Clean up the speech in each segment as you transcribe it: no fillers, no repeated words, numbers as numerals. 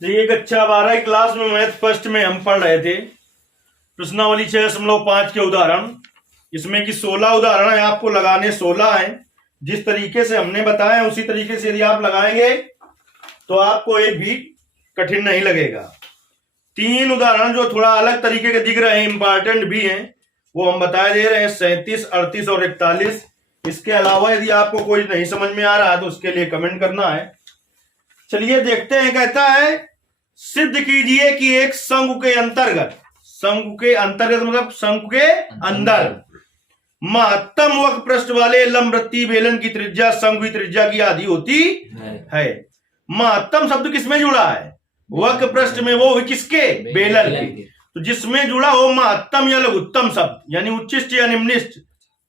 देखिए कक्षा 12 की क्लास में मैथ फर्स्ट में हम पढ़ रहे थे प्रश्नावली 6.5 के उदाहरण। इसमें कि 16 उदाहरण है, आपको लगाने 16 हैं। जिस तरीके से हमने बताया उसी तरीके से यदि आप लगाएंगे तो आपको एक भी कठिन नहीं लगेगा। 3 उदाहरण जो थोड़ा अलग तरीके के दिख रहे हैं, इंपॉर्टेंट भी हैं, वो हम बता दे रहे हैं, 37, 38 और 41। इसके अलावा यदि आपको कोई नहीं समझ में आ रहा है तो उसके लिए कमेंट करना है। चलिए देखते हैं। कहता है सिद्ध कीजिए कि एक शंकु के अंतर्गत मतलब शंकु के अंदर महत्तम वक्र पृष्ठ वाले लंबवृत्तीय बेलन की त्रिज्या शंकु की त्रिज्या की आधी होती है। महत्तम शब्द किसमें जुड़ा है? वक्र पृष्ठ में, वो किसके? बेलन के। तो जिसमें जुड़ा हो महत्तम या लघुत्तम शब्द, यानी उच्चिष्ट या निम्निष्ट,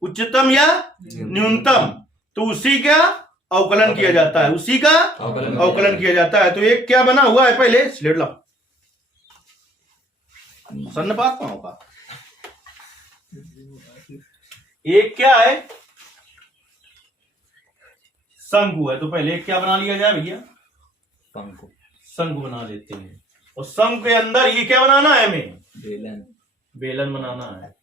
उच्चतम या न्यूनतम, तो उसी का अवकलन किया जाता है, उसी का अवकलन किया जाता है। तो एक क्या बना हुआ है, पहले स्लेट लाओ, सन्नपात में होगा। एक क्या है? शंकु है। तो पहले एक क्या बना लिया जाए भैया? शंकु बना लेते हैं। और शंकु के अंदर ये क्या बनाना है हमें? बेलन बनाना है।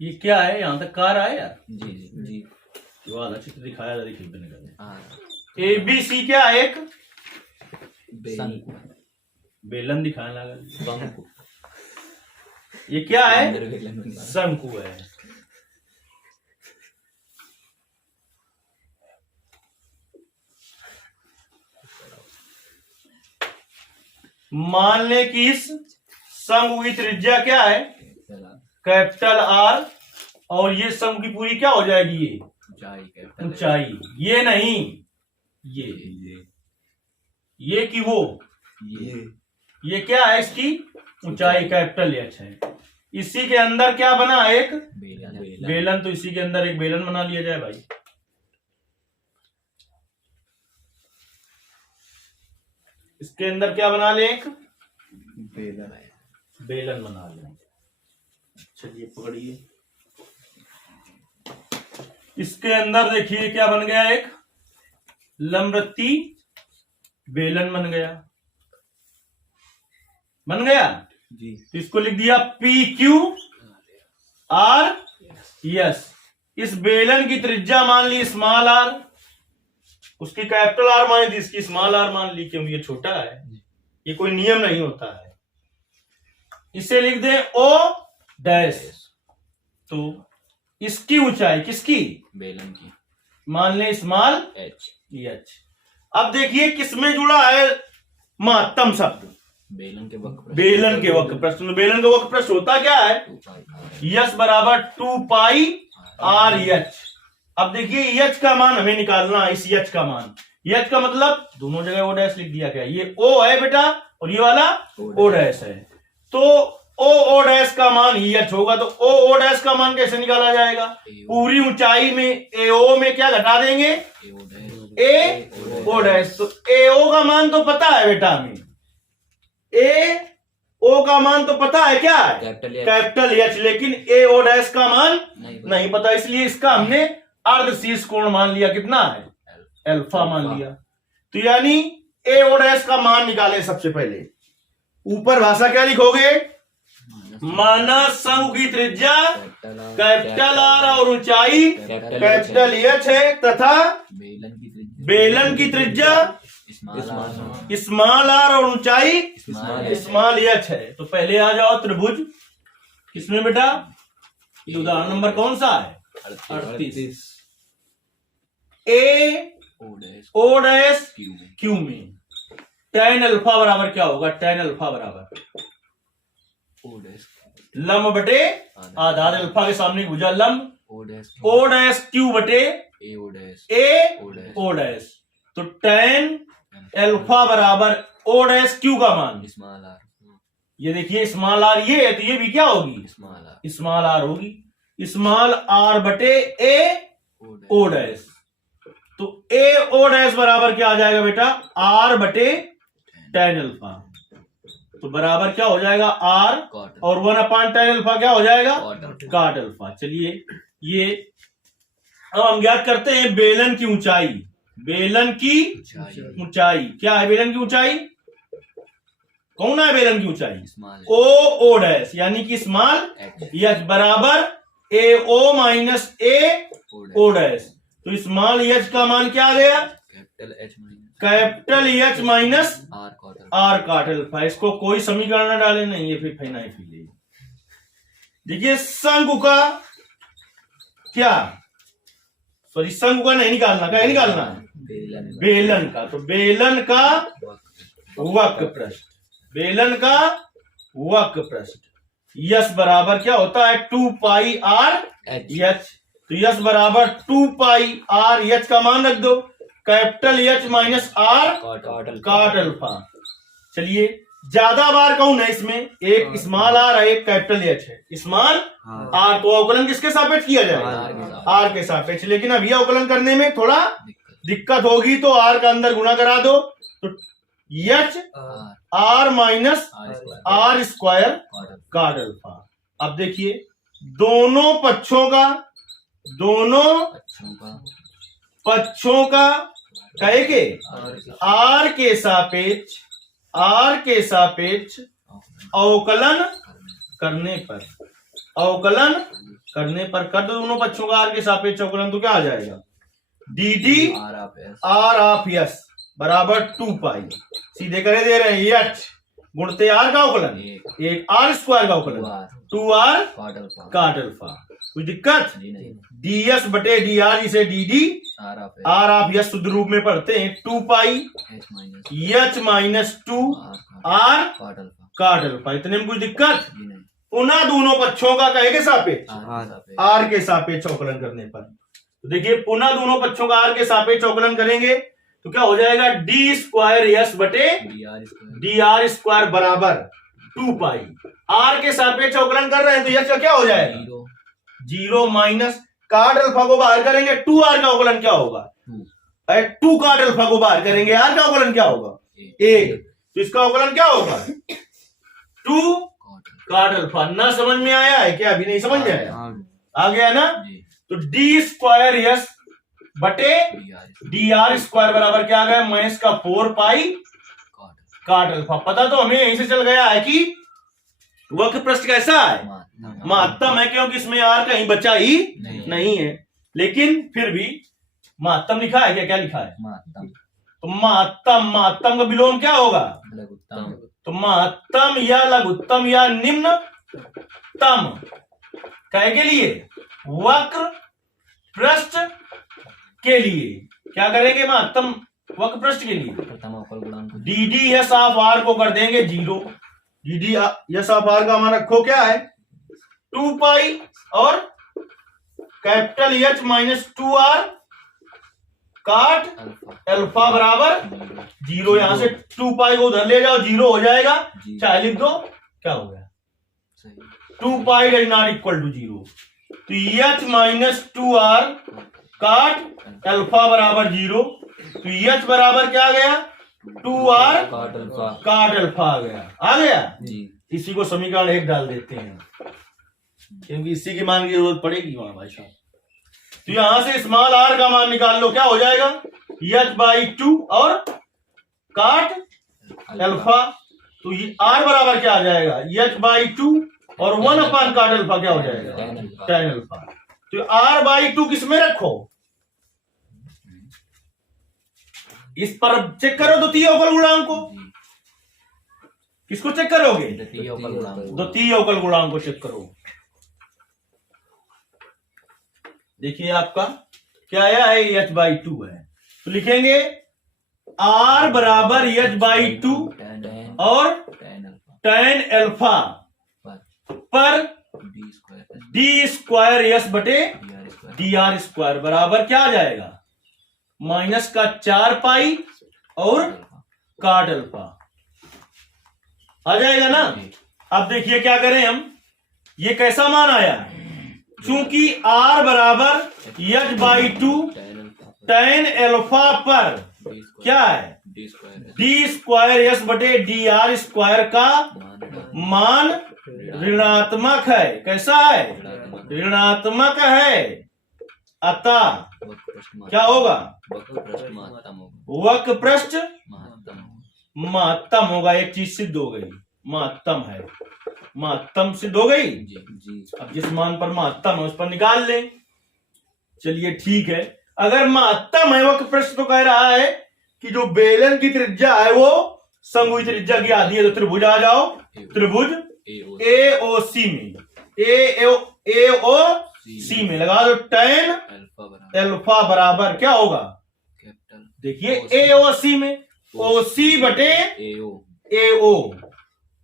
ये क्या है? यहां तक कार आया यार? जी जी जी, जो आधा चित्र दिखाया था, देखिए ABC क्या है? एक बेलन दिखाने लगा। ये क्या है? शंकु है। मान ले कि इस शंकु की त्रिज्या क्या है? कैपिटल R, और ये शंकु की पूरी क्या हो जाएगी? ये ऊंचाई। ये नहीं, ये कि वो, ये क्या है? इसकी ऊंचाई कैपिटल H है। इसी के अंदर क्या बना? एक बेलन। तो इसी के अंदर एक बेलन बना लिया जाए भाई। इसके अंदर क्या बना ले? एक बेलन बना ले। चलिए पकड़िए। इसके अंदर देखिए क्या बन गया? एक लंबवृत्तीय बेलन बन गया जी। तो इसको लिख दिया PQRS। इस बेलन की त्रिज्या मान ली स्मॉल r, उसकी कैपिटल R मान ली, इसकी स्मॉल r मान ली, क्योंकि ये छोटा है। ये कोई नियम नहीं होता है। इसे लिख दे O डैश। तो इसकी ऊंचाई किसकी? बेलन की, मान ले स्मॉल h। अब देखिए किसमें जुड़ा है महत्तम शब्द? बेलन के वक्र पृष्ठ में। बेलन का वक्र पृष्ठ होता क्या है? यस बराबर 2 पाई RH। अब देखिए H का मान हमें निकालना है। इस H का मान, H का मतलब दोनों जगह O डैश लिख दिया गया। ये O है बेटा, और ये वाला O डैश है। तो O डैश का मान H होगा। तो O डैश का मान कैसे निकाला जाएगा? पूरी ऊंचाई में AO में क्या घटा देंगे? AO dash. तो AO का मान तो पता है बेटा हमें, AO का मान तो पता है, क्या है? Capital H। लेकिन AO डैश का मान नहीं पता, इसलिए इसका हमने अर्धशीर्ष कोण मान लिया। कितना है? अल्फा मान लिया। तो यानी AO डैश का मान निकाले सबसे पहले। ऊपर भाषा क्या लिखोगे? माना शंकु की त्रिज्या कैपिटल R और ऊंचाई कैपिटल H है, तथा बेलन की त्रिज्या स्मॉल r और ऊंचाई स्मॉल h है। तो पहले आ जाओ त्रिभुज। किसमें बेटा? ये उदाहरण नंबर कौन सा है? 38। AO डैश Q में tan अल्फा बराबर क्या होगा? tan अल्फा बराबर लंब बटे आधा। अल्फा के सामने भुजा लंब O डैश Q बटे AO डैश। तो tan अल्फा बराबर O डैश Q का मान ये देखिए स्मॉल आर ये है, तो ये भी क्या होगी, स्मॉल आर होगी, स्मॉल आर बटे ए ओ डैश। तो ए ओ डैश बराबर क्या आ जाएगा बेटा, आर बटे tan अल्फा। तो बराबर क्या हो जाएगा, आर और 1/tan अल्फा क्या हो जाएगा, cot अल्फा। चलिए ये अब हम ज्ञात करते हैं बेलन की ऊंचाई। बेलन की ऊंचाई क्या है, बेलन की ऊंचाई कौन है, बेलन की ऊंचाई ओ ओ डैश, यानी कि स्मॉल एच बराबर A O minus A O dash. तो स्मॉल एच का मान क्या आ गया, capital H minus r cot alpha. इसको कोई समीकरण न डाले, नहीं ये फिर फाइनाइट फिर। देखिए शंकु का क्या, सॉरी शंकु का नहीं निकालना, क्या निकालना, बेलन का। तो बेलन का वक्र पृष्ठ, बेलन का वक्र पृष्ठ यस बराबर क्या होता है, 2 पाई आर एच। तो यस बराबर 2 पाई आर एच का मान रख दो, capital H minus r cot alpha. चलिए ज्यादा बार कौन है इसमें, एक स्मॉल आर है, एक कैपिटल एच है, स्मॉल आर। तो अवकलन किसके सापेक्ष किया जाएगा, आर के सापेक्ष। लेकिन अब यह अवकलन करने में थोड़ा दिक्कत होगी, तो आर का अंदर गुणा करा दो, तो H r minus r square cot alpha. अब देखिए दोनों पक्षों का कहे के आर के सापेक्ष अवकलन करने पर कर दो दोनों पक्षों का आर के सापेक्ष अवकलन, तो क्या आ जाएगा, D D R of S बराबर 2 पाई, सीधे करे दे रहे हैं एच गुणते आर का अवकलन, एक आर स्क्वायर का अवकलन, 2 आर cot अल्फा। कोई दिक्कत, डी एस बटे डी आर, जिसे D D R of S शुद्ध रूप में पढ़ते हैं, 2 pi H minus 2 are cot alpha. इतने में कुछ दिक्कत, पुनः दोनों पक्षों का कहे के सापेक्ष आर के सापेक्ष अवकलन करने पर। तो देखिए पुनः दोनों पक्षों का आर के सापेक्ष अवकलन करेंगे तो क्या हो जाएगा, डी स्क्वायर एस बटे डी आर स्क्वायर बराबर 2 पाई। आर के सापेक्ष अवकलन कर रहे हैं तो यह क्या हो जाएगा, 0 माइनस cot अल्फा को बाहर करेंगे, 2 आर का अवकलन क्या होगा, 2 cot अल्फा को बाहर करेंगे, आर का अवकलन क्या होगा, 1। तो इसका अवकलन क्या होगा, 2 cot अल्फा। ना समझ में आया है क्या, अभी नहीं समझ में आया, आ गया ना। तो डी स्क्वायर एस बटे डी आर स्क्वायर बराबर क्या आ गया, माइनस का 4 पाई cot अल्फा। पता तो हमें यहीं से चल गया है कि वक्र पृष्ठ कैसा है, महत्तम है, क्योंकि इसमें आर कहीं बचा ही नहीं है। लेकिन फिर भी महत्तम लिखा है क्या, क्या लिखा है, तो महत्तम का विलोम क्या होगा, तो महत्तम या लघुत्तम या निम्नतम कहे के लिए, वक्र पृष्ठ के लिए क्या करेंगे, महत्तम वक्र पृष्ठ के लिए d d S of r को कर देंगे 0। D d S of r का मान रखो क्या है, 2 पाई और capital H minus 2 are cot alpha बराबर 0। यहां से 2 पाई को उधर ले जाओ, 0 हो जाएगा, चाहे लिख दो, क्या हो गया, 2 pi does not equal to 0। तो H minus 2 are cot alpha बराबर 0। तो एच बराबर क्या आ गया, 2 आर cot अल्फा आ गया। इसी को समीकरण 1 डाल देते हैं, क्योंकि इसी की मान की जरूरत पड़ेगी वहां भाई साहब। तो यहां से स्मॉल आर का मान निकाल लो, क्या हो जाएगा, एच बाई 2 और cot अल्फा। तो ये आर बराबर क्या आ जाएगा, एच बाई 2 और 1/cot अल्फा क्या हो जाएगा, tan अल्फा। तो आर बाई 2 किसमें रखो, इस पर चेक करो द्वितीय अवकल गुणांक को। किसको चेक करोगे, द्वितीय अवकल गुणांक को चेक करो। देखिए आपका क्या आया है, एच बाई 2 है, तो लिखेंगे आर बराबर एच बाई 2 और tan अल्फा पर डी स्क्वायर एस बटे डी आर स्क्वायर बराबर क्या आ जाएगा, माइनस का 4 पाई और cot अल्फा आ जाएगा ना। अब देखिए क्या करें हम, ये कैसा मान आया, चूंकि r बराबर h/2 tan अल्फा पर क्या है d²s/dr² का मान ऋणात्मक है। कैसा है? ऋणात्मक है। अतः क्या होगा? वक्र पृष्ठ महत्तम होगा। एक चीज सिद्ध हो गई, महत्तम है, महत्तम सिद्ध हो गई। अब जिस मान पर महत्तम है उस पर निकाल लें। चलिए ठीक है, अगर महत्तम है वक्र पृष्ठ तो कह रहा है कि जो बेलन की त्रिज्या है वो समभुज त्रिज्या की आधी है। तो त्रिभुज आ जाओ, त्रिभुज AOC में, AOC में लगा दो tan अल्फा बराबर क्या होगा? देखिए AOC में OC बटे AO,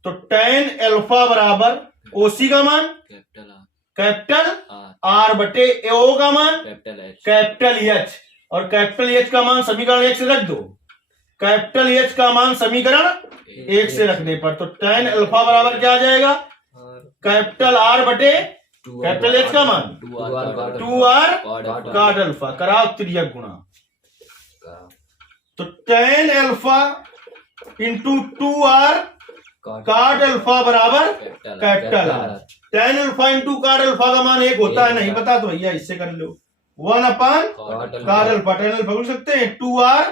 तो tan अल्फा बराबर OC का मान कैपिटल R बटे AO का मान कैपिटल H, और कैपिटल H का मान समीकरण 1 से रख दो। कैपिटल H का मान समीकरण 1 से रखने पर तो tan अल्फा बराबर क्या आ जाएगा? कैपिटल R बटे कैपिटल H का मान 2R कॉट अल्फा, कराओ तिर्यक गुणा। तो tan alpha into 2R cot alpha बराबर capital R। tan alpha into cot alpha का मान 1 होता है, नहीं पता तो भैया इससे कर लो, 1/cot अल्फा। tan अल्फा बोल सकते हैं 2R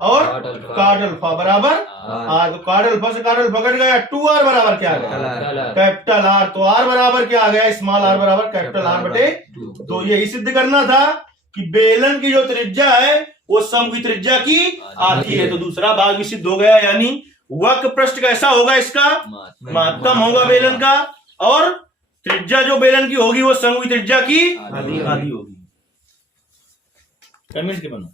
और कॉट अल्फा बराबर R। तो कॉट अल्फा से कॉट अल्फा कट गया, 2R बराबर क्या आ गया? Capital R। तो R बराबर क्या आ गया? स्मॉल r बराबर कैपिटल R बटे 2। यही सिद्ध करना था कि बेलन की जो त्रिज्या है वो समभुज त्रिज्या की आधी है। तो दूसरा भाग भी सिद्ध हो गया, यानी वक्र पृष्ठ कैसा होगा? इसका महत्तम होगा बेलन का, और त्रिज्या जो बेलन की होगी वो समभुज त्रिज्या की आधी होगी। कमेंट के बनो।